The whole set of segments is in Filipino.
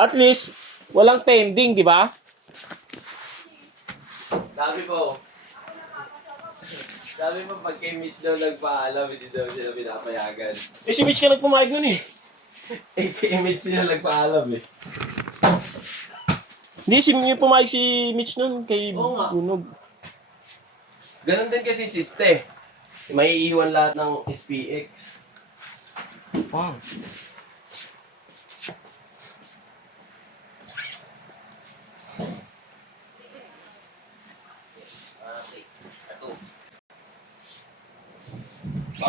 At least, walang tending, di ba? Sabi ko, pag kay Mitch daw nagpaalam, hindi daw sila pinapayagan. Eh si Mitch ka nagpumayag nun eh. Eh, kay Mitch sila nagpaalam eh. Hindi, pumayag si Mitch nun kay Oo nga. Bunog. Ganon din kasi siste. May iiwan lahat ng SPX. Wow. Okay. Ito.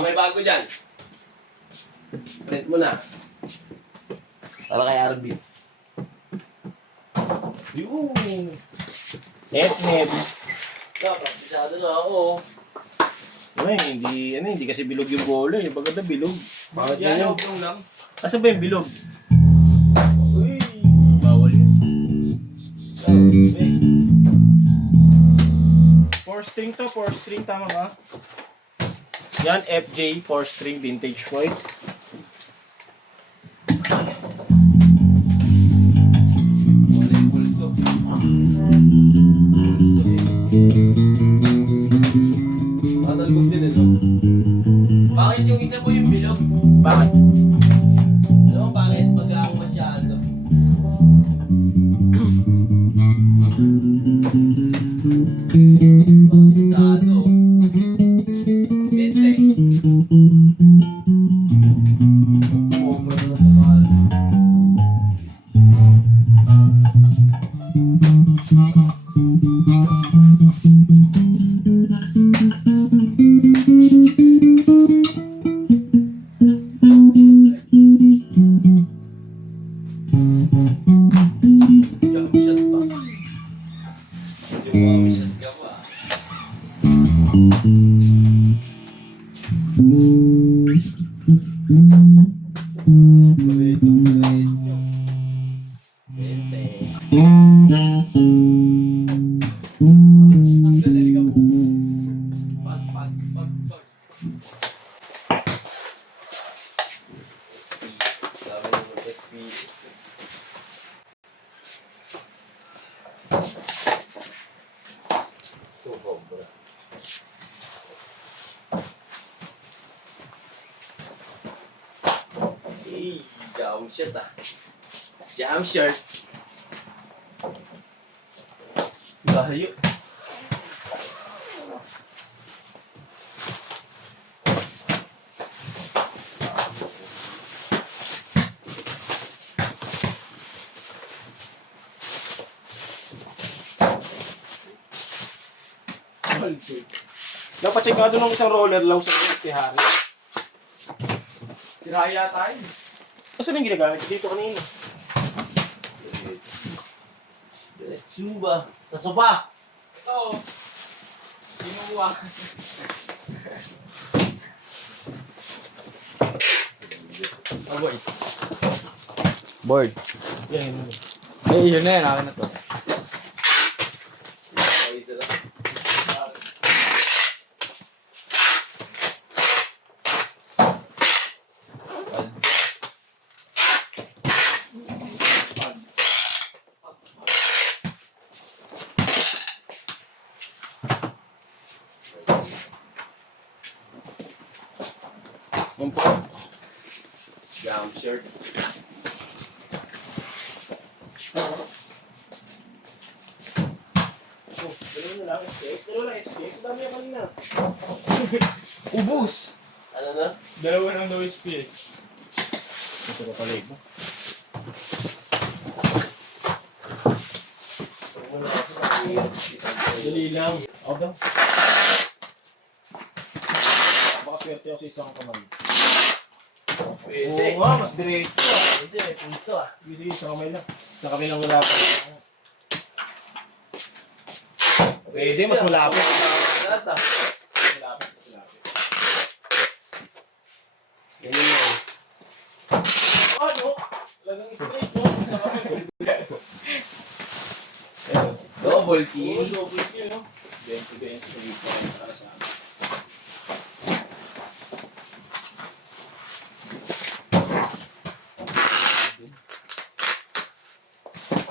May bago dyan. Print mo na. Para kay RB. Yun. Net. Praktisado na ako. Ay, hindi kasi bilog yung bola eh. Pagkata bilog. Bakit Yan, yun? yung lang. Asa ba yung bilog? Uy, bawal yun. Four string to, 4 string, tama ba? Yan, FJ, 4 string vintage white. Wala yung pulso. Matalbog din eh, no? Bakit yung isa mo yung bilog? Bakit? Alam mo bakit? Mag-aang masyado. Praktisado. Bente. Sobra na sa mahal. Jump shot pa. Jump shot ka pa. Diretso. Bente. Ang galing ka po. Pag. Sabi mo, SP. So, sobra. Hey, jam shot ah. Jam shirt. Layo. Dapat check nga doon ng isang roller lang sa tihan. Tiraya tayo. Kasi yung ginagamit dito kanina. Diretso ba? Taso pa! Oo. Kinuha. Aboy. Board. Yan. Eh, yun na yan. Akin na to. Yan po. Jam shirt. Oh, dalawa na lang SPX. Dalawa lang SPX. Dami yan kanina. Ubus! Ano na? Dalawa lang daw SPX. Ito pa pala ito. Dali lang. Okay daw. Baka swerte ako sa isang kamay. Pwede. Oo nga, mas diretso ah. Pwede, may pulso ah. Sige, sa kamay lang. Sa kabilang malapit. Pwede, mas malapit. Lahat ah. Malapit. Ganyan yan. Ano? Talagang straight mo. Sa kamay. Double Oo, kill. double kill, no? 20-20 sa gitna para sa akin.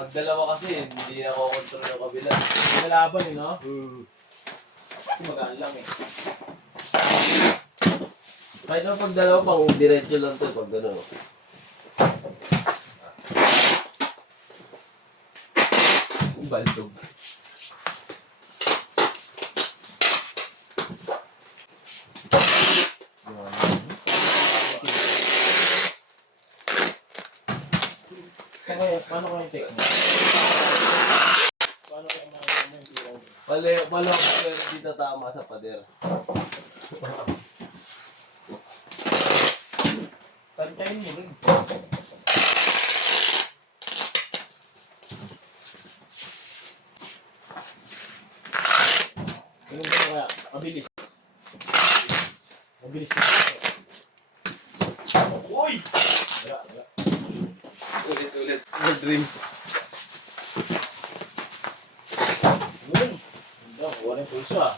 Pag dalawa kasi, hindi na kontrol yung kabila. Nalaban eh, no? Magaan lang eh. Kahit naman pag dalawa pang diretso lang to pag gano'n. Baldog. Paano ko yung take mo? Paano ko yung mga yung tirang? Wala ko pero hindi tatama sa pader. Tantayin mo rin. Ano ba kaya? Mabilis. Mabilis na. Uy! Wala. Ulit. Good dream. Yun. Hindi, wala yung pulso ah.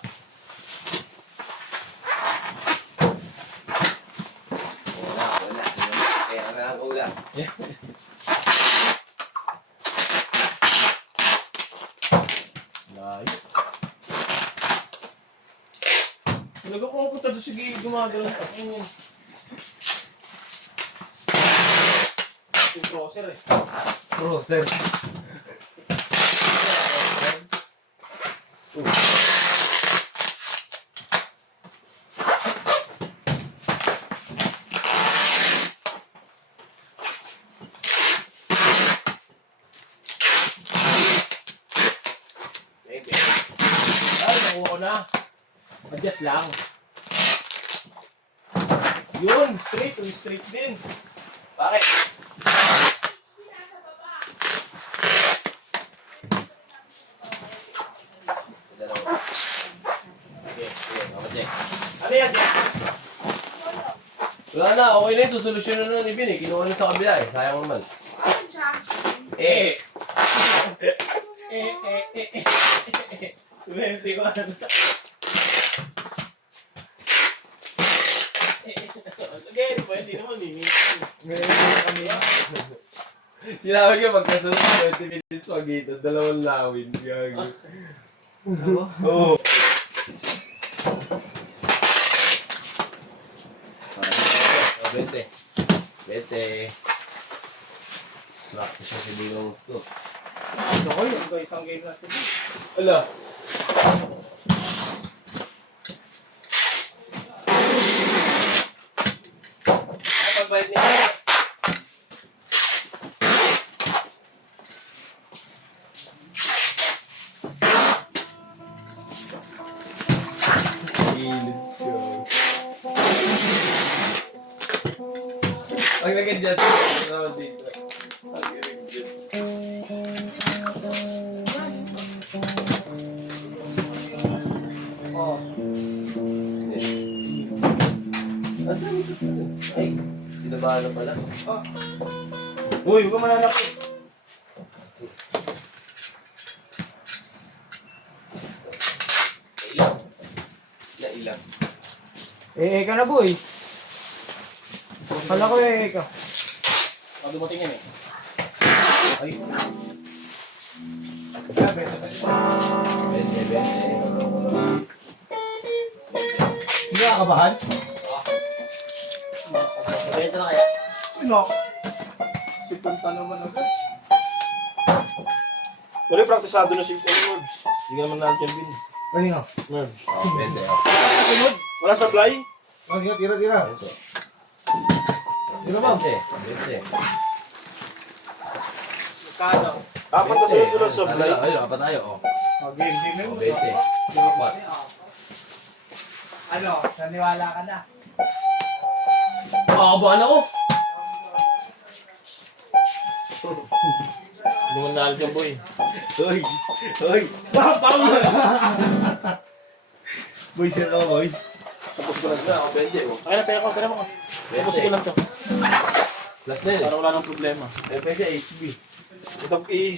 Wala. Kaya na ang ulam. Layo. Talaga ko pupunta doon sa gilid gumagalaw ng takin yun. Yung crosser eh. Frozen. Ay, nakuha ko na. Adjust lang. Yun, straight din. Bakit? Dalawa. Okay, okay. Ano yan? Wala na, okay na yun. Susolusyonan na ni Bin eh. Kinuha na sa kabila eh. Sayang naman. Eh. 20 ko ano. Again, pwede naman linisin. Tinawag yung magkasunod 20 minutes pag ito. Dalawang lawin. Gagi. Oo. Bente. Practice na si Bigong gusto. Ano ko yun? Ito isang game na sila. Ala. Pagbayad niya. Gilid ko. Pag nag-adjust, naman dito. Oh. Ay, sinabahan na pala. Uy, huwag ka mananakit. Ilang. Ilang. Ka na boy. Kala ko ka. Pag dumating yan eh. Ay. Bente. Hindi ka kabahan? Bente na kaya? Ano? Si Punta naman agad. Pero praktisado na si Nerves. Hindi ka naman natin Kelvin. Kanino? Nerves. Bente. Kasunod, wala supply? Oh, tira. Sino ba? Bente. Kano? Apat na sunod ko lang supply. Ayun, apat tayo. Game. Bente. Apat. Ano? Naniwala ka na? Makabahan ako. Hindi mo nahal ka boy. Hoy. Tama! Boy, sir ako, boy. Tapos ko na ako, Bente. Kaya na tayo ko, tira mo ko. Tapos ko lang to. Last na yun Para wala nang problema. eh. Bente, HB. Ito, i